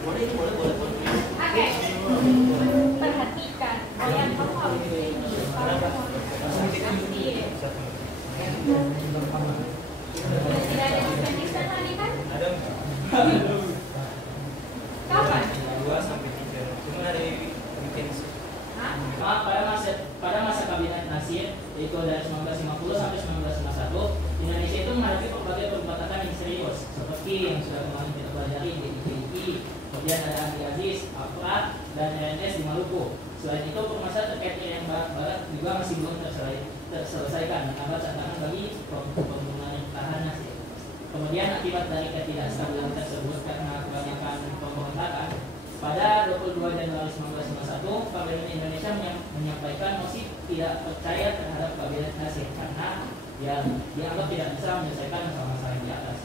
Boleh, boleh, boleh, boleh. Oke. Perhatikan, kalian kamu harus ini. Kalau kamu aktif. Tidak ada dispenser tadi kan? Ada. Kapan? 2 sampai 3. Cuma ada weekend. Pada masa kabinet Nasir, yaitu dari 1950 sampai 1951, Indonesia itu menghadapi berbagai pemberontakan yang serius, seperti yang sudah kemarin kita pelajari di IPI, kemudian ada Andi Aziz, Afrad, dan RNS di Maluku. Selain itu, permasalahan terkait Irian Barat juga masih belum terselesaikan, menambah tantangan bagi pembangunan pertahanan Nasir. Kemudian akibat dari ketidakstabilan tersebut karena kebanyakan pemberontakan, pada 22 Januari 1951, Kabinet Indonesia menyampaikan mosi tidak percaya terhadap Kabinet Nasir karena yang dianggap tidak bisa menyelesaikan masalah-masalah yang di atas.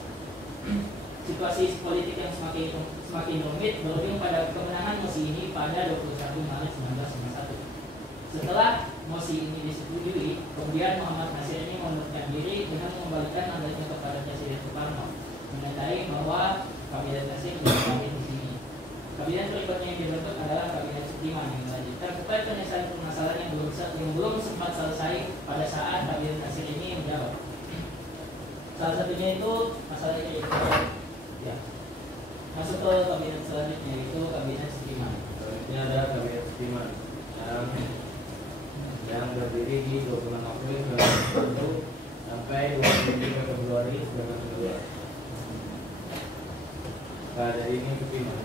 Situasi politik yang semakin rumit berujung pada kemenangan mosi ini pada 21 Maret 1951. Setelah mosi ini disetujui, kemudian Muhammad Nasir ini mengundurkan diri dengan mengembalikan mandatnya kepada Presiden Soekarno, menyadari bahwa Kabinet Nasir tidak di sini. Kabinet berikutnya yang dibentuk adalah Kabinet Sudirman yang melanjutkan terkait penyelesaian permasalahan yang belum sempat selesai pada saat Kabinet Nasir ini menjabat. Salah satunya itu masalah ini. Ya. Masuk ke kabinet selanjutnya yaitu Kabinet Sudirman. Selanjutnya ada Kabinet Sudirman yang berdiri di 26 April 2001 sampai 23 Februari 2002. Nah, dari ini Sudirman.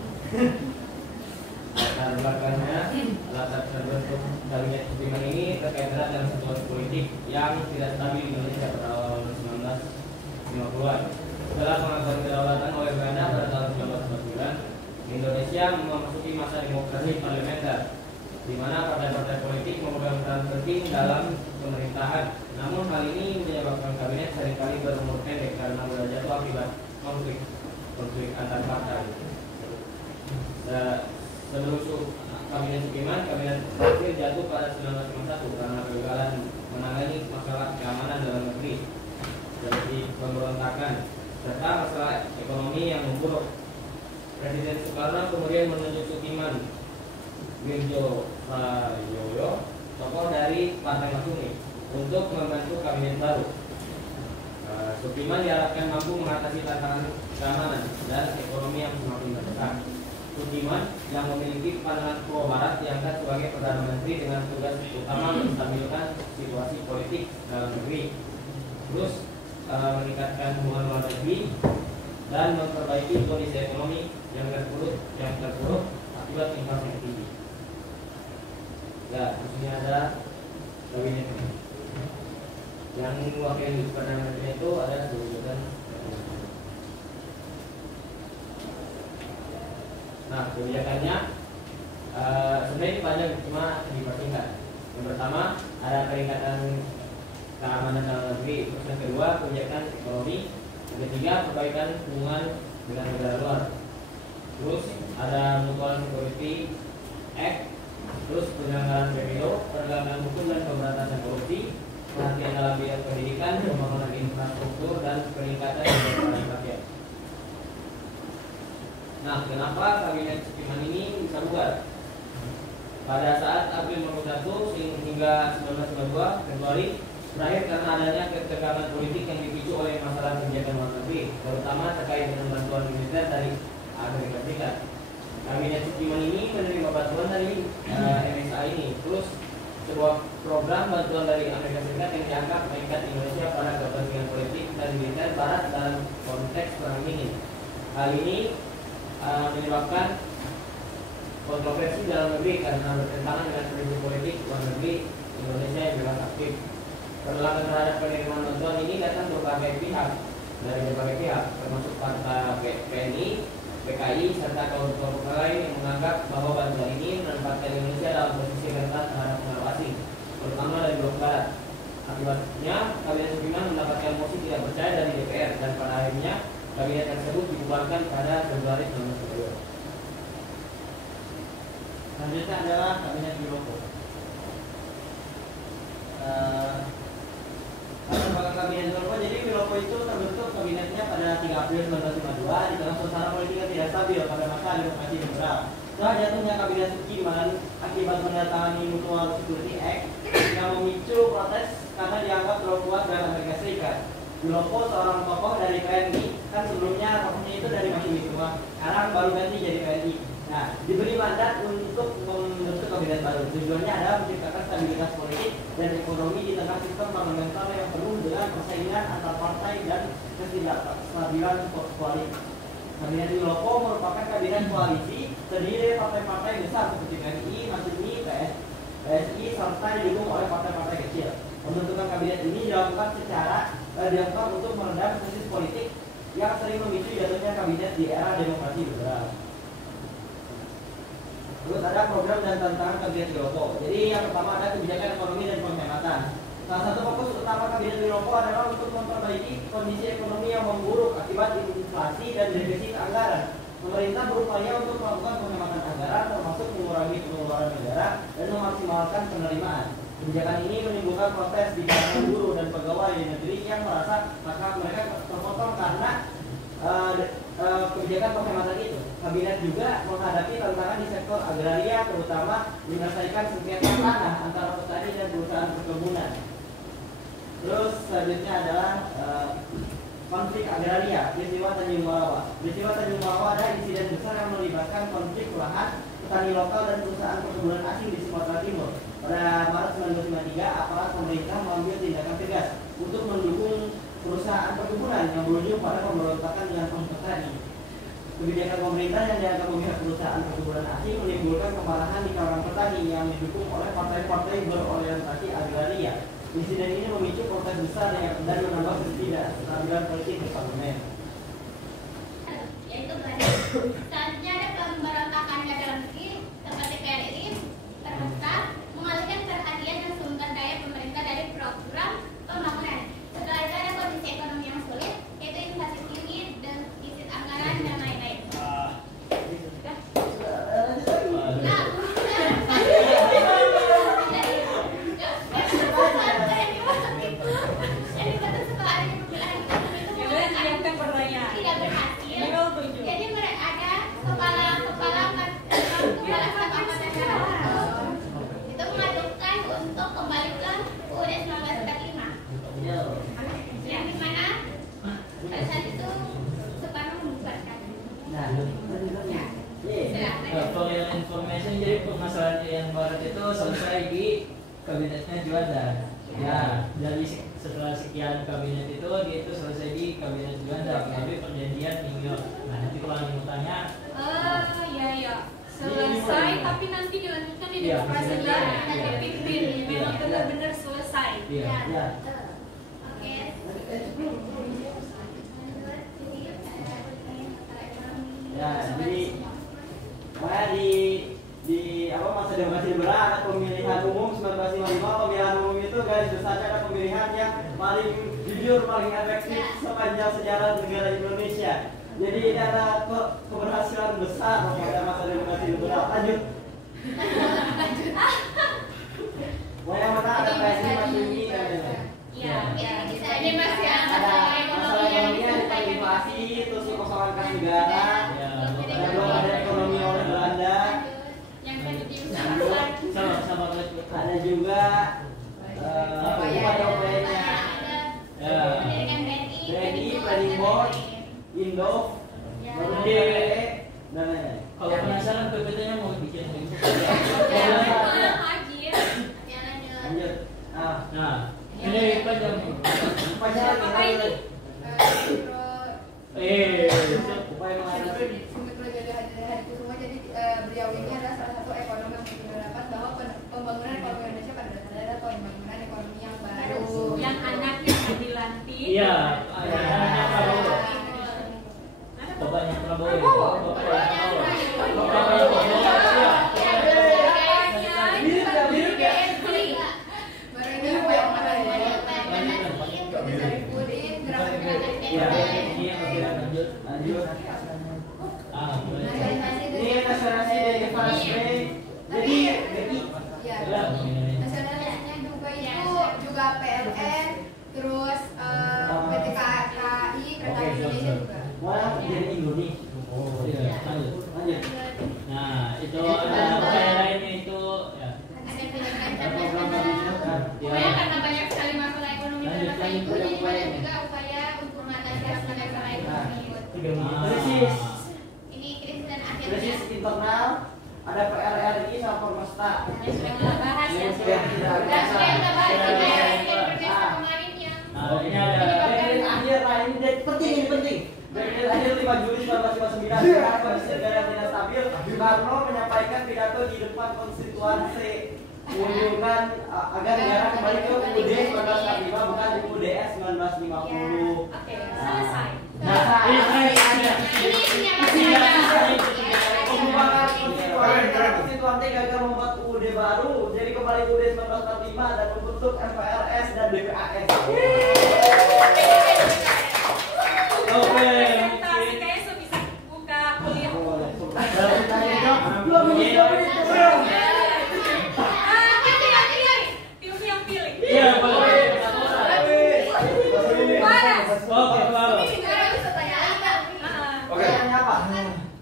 Latar belakangnya, latar terbentuk Kabinet Sudirman ini terkait erat dengan situasi politik yang tidak stabil di Indonesia pada awal 1950-an. Setelah pengakuan kedaulatan oleh Belanda pada tahun 1949, Indonesia memasuki masa demokrasi parlementer, di mana partai-partai politik memegang peran penting dalam pemerintahan. Namun hal ini menyebabkan kabinet seringkali berumur pendek karena mudah jatuh akibat konflik antar partai. Sebelum Kabinet Sudirman, Kabinet Nasir jatuh pada 1951 karena kegagalan menangani masalah keamanan dalam negeri seperti pemberontakan serta masalah ekonomi yang memburuk. Presiden Soekarno kemudian menunjuk Sudirman Wirjo Sayoyo, tokoh dari Partai Masyumi, untuk membantu kabinet baru. Sudirman diharapkan mampu mengatasi tantangan keamanan dan ekonomi yang semakin mendesak. Sudirman yang memiliki pandangan pro barat diangkat sebagai Perdana Menteri dengan tugas utama menstabilkan situasi politik dalam negeri, terus meningkatkan hubungan luar negeri dan memperbaiki kondisi ekonomi yang terpuruk akibat inflasi yang tinggi. Ya, di sini ada kabinet yang mewakili Perdana Menteri itu ada Zulkifli. Nah, kebijakannya sebenarnya banyak, cuma dipersingkat. Yang pertama ada peningkatan keamanan dalam negeri, terus yang kedua kebijakan ekonomi, yang ketiga perbaikan hubungan dengan negara luar, terus ada Mutual Security Act, terus penyelenggaraan pemilu, penegakan hukum dan pemberantasan korupsi, perhatian dalam bidang pendidikan, pembangunan infrastruktur dan peningkatan kesejahteraan rakyat. Nah, kenapa Kabinet Sudirman ini bisa bubar? Pada saat April 1951 hingga 1992 Februari berakhir karena adanya ketegangan politik yang dipicu oleh masalah kebijakan luar negeri, terutama terkait dengan bantuan militer dari Amerika Serikat. Kabinet Sudirman ini menerima bantuan dari MSA ini, terus sebuah program bantuan dari Amerika Serikat yang dianggap mengikat Indonesia pada kepentingan politik dan militer Barat dalam konteks perang dingin. Hal ini menyebabkan kontroversi dalam negeri karena bertentangan dengan prinsip politik luar negeri Indonesia yang bebas aktif. Penolakan terhadap penerimaan bantuan ini datang dari berbagai pihak, termasuk partai PNI, PKI, serta kelompok lain yang menganggap bahwa bantuan ini menempatkan Indonesia dalam posisi rentan terhadap pengaruh asing, terutama dari blok Barat. Akibatnya, Kabinet Sudirman mendapatkan mosi tidak percaya dari DPR dan pada akhirnya kabinet tersebut dibubarkan pada Februari 1992. Selanjutnya adalah Kabinet Wilopo. Lembaga Kabinet Wilopo, jadi Wilopo itu terbentuk kabinetnya pada 3 April 1952 di tengah suasana politik yang tidak stabil stabil pada masa demokrasi liberal. Setelah jatuhnya kabinet Sukiman akibat menandatangani Mutual Security Act yang memicu protes karena dianggap terlalu kuat dengan Amerika Serikat. Wilopo, seorang tokoh dari PNI, kan sebelumnya tokohnya itu dari Mahasiswa, sekarang baru ganti jadi PNI. Nah, diberi mandat untuk membentuk kabinet baru. Tujuannya adalah menciptakan stabilitas politik dan ekonomi di tengah sistem parlementer yang penuh dengan persaingan antar partai dan ketidakstabilan koalisi. Kabinet Wilopo merupakan kabinet koalisi terdiri dari partai-partai besar seperti PNI, Masyumi, PSI, serta didukung oleh partai-partai kecil. Pembentukan kabinet ini dilakukan untuk meredam krisis politik yang sering memicu jatuhnya kabinet di era demokrasi liberal. Terus ada program dan tantangan kabinet Wilopo. Jadi yang pertama ada kebijakan ekonomi dan penghematan. Salah satu fokus utama kabinet Wilopo adalah untuk memperbaiki kondisi ekonomi yang memburuk akibat inflasi dan defisit anggaran. Pemerintah berupaya untuk melakukan penghematan anggaran, termasuk mengurangi pengeluaran negara dan memaksimalkan penerimaan. Kebijakan ini menimbulkan protes di kalangan buruh dan pegawai di negeri yang merasa maka mereka terpotong karena kebijakan penghematan itu. Kabinet juga menghadapi tantangan di sektor agraria, terutama menyelesaikan sengketa tanah antara petani dan perusahaan perkebunan. Terus selanjutnya adalah konflik agraria, peristiwa Tanjung Marawa. Peristiwa Tanjung Marawa adalah insiden besar yang melibatkan konflik lahan petani lokal dan perusahaan perkebunan asing di Sumatera Timur. Pada Maret 1953, aparat pemerintah mengambil tindakan tegas untuk mendukung perusahaan perkebunan yang berujung pada pemberontakan dengan petani. Kebijakan pemerintah yang dianggap memihak perusahaan perkebunan asing menimbulkan kemarahan di kalangan petani yang didukung oleh partai-partai berorientasi agraria. Insiden ini memicu protes besar dan menambah ketidakstabilan politik di parlemen. Yaitu selanjutnya ada pemberontakan dalam negeri seperti PRI terbesar mengalihkan perhatian dan sumber daya pemerintah dari program pembangunan. Setelah itu ada kondisi ekonomi yang sulit, yaitu inflasi tinggi dan defisit anggaran dan lain-lain. For your information, jadi permasalahan yang barat itu selesai di kabinetnya Juanda. Ya, dari setelah sekian kabinet itu, dia itu selesai di kabinet Juanda melalui perjanjian New York. Nah, nanti kalau yang mau tanya, iya. Selesai, tapi nanti dilanjutkan di demokrasi dan dipimpin. Memang benar-benar selesai. iya. Oke. Ya, jadi di masa demokrasi liberal ada pemilihan umum 1955. Pemilihan umum itu garis besarnya ada pemilihan yang paling jujur, paling efektif sepanjang sejarah negara Indonesia. Jadi ini ada keberhasilan besar pada masa demokrasi liberal. Lanjut. Yang mana ada PSI, Masyumi dan lain-lain. Iya, ini masih Ada masalah ekonominya di inflasi, terus kekosongan kas negara, dan belum ada ekonomi oleh Belanda. yang tadi Sama Ada juga upaya-upayanya BNI, Planning Board, Indo, BPE, dan lain-lain. Kalau penasaran PPT-nya mau bikin gitu. Lanjut. Nah, ini panjang. Upaya Apa ini? upaya mengatasi beliau ini adalah salah satu ekonom yang berpendapat bahwa pembangunan ekonomi Indonesia pada dasarnya adalah pembangunan ekonomi yang baru. Yang anaknya dilantik. Iya, anaknya Prabowo. Bapaknya Prabowo. Mirip ya? Baru ini upaya mengatasi mencari pudin, Lanjut. nasionalisasi Ini nasionalisasi dari Fast Track. Jadi nasionalisasinya juga PLN, terus PT KAI, Kereta Api Indonesia juga. Wah, jadi Indonesia. Oh iya, lanjut. kondisi negara tidak stabil, Soekarno menyampaikan pidato di depan konstituensi menunjukkan agar negara kembali ke UUD 1945 bukan UUDS 1950. Oke, selesai. Nah, konstituante gagal membuat UUD baru, jadi kembali UUD 1945 dan membentuk MPRS dan DPAS. Oke. Presentasi kayaknya so bisa buka kuliah. Tim yang pilih. Iya, boleh. Panas. Oke, lalu. Oke. Pertanyaannya apa?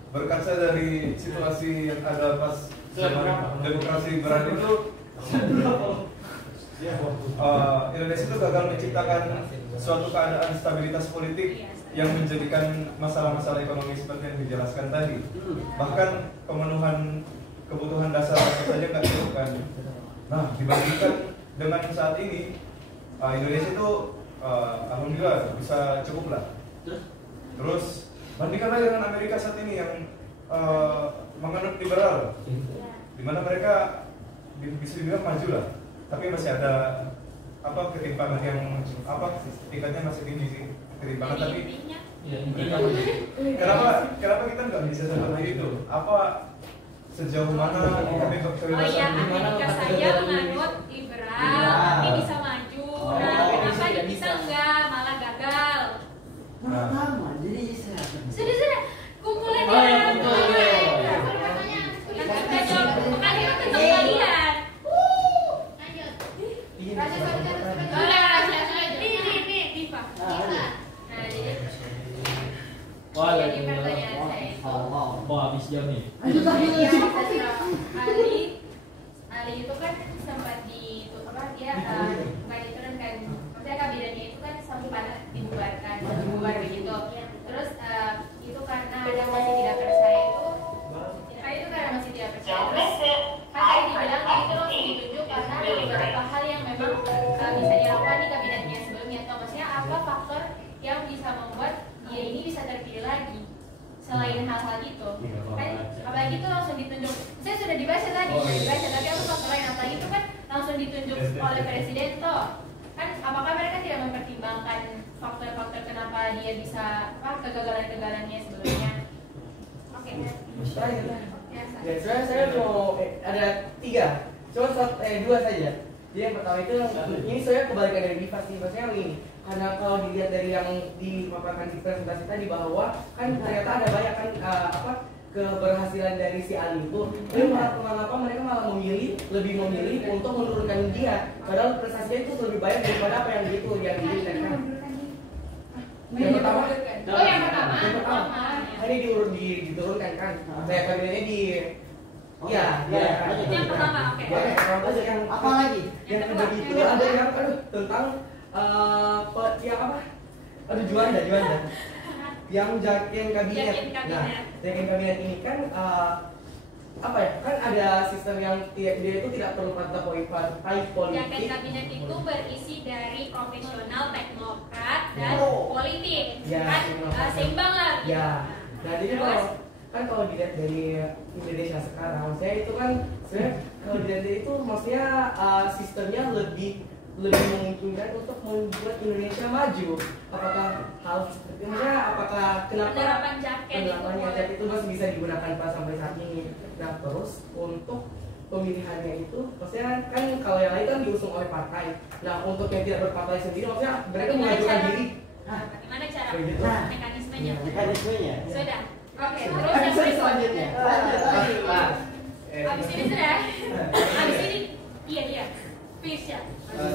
Berkaca dari situasi yang ada pas zaman demokrasi beran itu, Indonesia itu gagal menciptakan suatu keadaan stabilitas politik yang menjadikan masalah-masalah ekonomi seperti yang dijelaskan tadi. Bahkan pemenuhan kebutuhan dasar saja nggak dilakukan. Nah, dibandingkan dengan saat ini, Indonesia itu alhamdulillah bisa cukup lah. Terus bandingkanlah dengan Amerika saat ini yang menganut liberal, di mana mereka bisa dibilang maju lah, tapi masih ada ketimpangan yang tingkatnya masih tinggi sih ketimpangan. Tapi kenapa kita nggak bisa seperti itu? Sejauh mana kebebasan? Oh iya, Amerika saya menganut liberal, tapi bisa maju. Nah, kenapa dia bisa enggak, malah gagal? Sudah, kumpulin Oh, ya, ya. kumpulin. Nanti kita jawab, makanya kita ketemu kalian. Nih, Diva. Nah, jadi pertanyaan saya itu, Wah, habis jam nih. Ali itu kan sempat dia bukan diturunkan, maksudnya kabinetnya itu kan sempat dibubar begitu. Terus itu karena ada masih tidak percaya terus kan tadi dibilang itu langsung ditunjuk karena ada beberapa hal yang memang bisa dilakukan di kabinetnya sebelumnya. Atau maksudnya apa faktor yang bisa membuat dia ini bisa terpilih lagi selain hal-hal gitu kan, apalagi itu langsung ditunjuk. Saya sudah dibaca tadi, tapi aku faktor lain apalagi itu kan langsung ditunjuk oleh presiden toh kan, apakah mereka tidak mempertimbangkan faktor-faktor kenapa dia bisa kegagalan-kegagalannya sebelumnya? Oke. Ya, saya mau ada 3, cuma 2 saja. Jadi yang pertama itu ini saya kebalikan dari Diva sih, maksudnya ini karena kalau dilihat dari yang dipaparkan di presentasi tadi bahwa kan ternyata ada banyak kan keberhasilan dari si Ali itu, tapi mengapa mereka malah lebih memilih untuk menurunkan dia, padahal prestasinya itu lebih banyak daripada apa yang diinginkan. Yang pertama, ini diturunkan kan, saya kabinetnya Yang pertama, oke. Yang apa lagi? Yang kedua itu ada yang tentang Juanda. Yang jakin kabinet. Nah, jakin kabinet ini kan kan ada sistem yang dia itu tidak perlu partai politik. Jakin kabinet itu berisi dari profesional, teknokrat, dan politik. Kan seimbang lah. Ya. Nah, jadi kalau dilihat dari Indonesia sekarang, saya itu kan kalau dilihat dari itu maksudnya sistemnya lebih memungkinkan untuk membuat Indonesia maju. Apakah hal sepertinya kenapa penerapan jaket itu masih bisa digunakan pas sampai saat ini? Nah, terus untuk pemilihannya itu maksudnya kan kalau yang lain kan diusung oleh partai. Nah, untuk yang tidak berpartai sendiri maksudnya mereka mengajukan diri. Bagaimana cara Mekanismenya? Sudah. Oke, terus yang selanjutnya. Habis ini sudah. Habis ini iya. Please ya. Oh,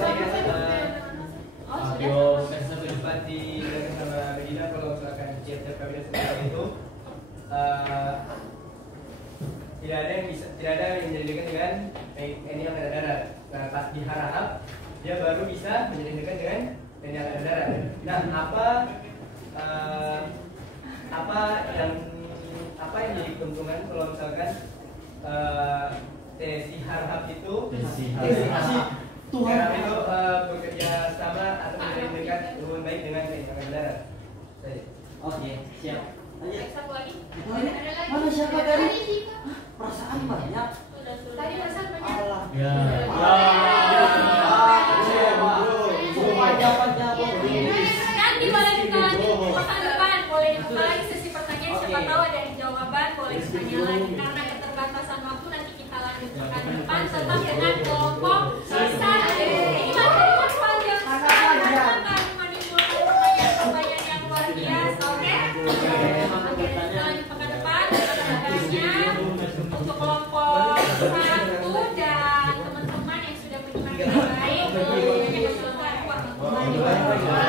sudah. Sampai depan di sama Medina kalau misalkan chapter kabinet seperti itu tidak ada yang menjadikan dengan TNI Angkatan Darat. Nah, pas diharap dia baru bisa menjadikan dengan TNI Angkatan Darat. Nah, apa yang jadi keuntungan kalau misalkan TNI Harhab itu Harhab itu bekerja sama atau menjadi dekat hubungan baik dengan TNI Angkatan Darat. Oke, siap. Baik, satu lagi. Ada lagi. Mana siapa Ada tadi? sih. Perasaan banyak. Tadi perasaan banyak. Allah. Ya. Panjang-panjang. Nanti boleh buka lagi pekan depan, boleh buka lagi sesi pertanyaan, siapa tahu ada jawaban, boleh ditanya lagi karena keterbatasan waktu nanti kita lanjut pekan depan tetap dengan kelompok sisa. Ini materi panjang sekali akan menimbulkan pertanyaan yang luar biasa, oke? Oke, kita lanjut pekan depan tugasnya untuk kelompok 1 dan teman-teman yang sudah menyimak dengan baik. Warahmatullahi wabarakatuh.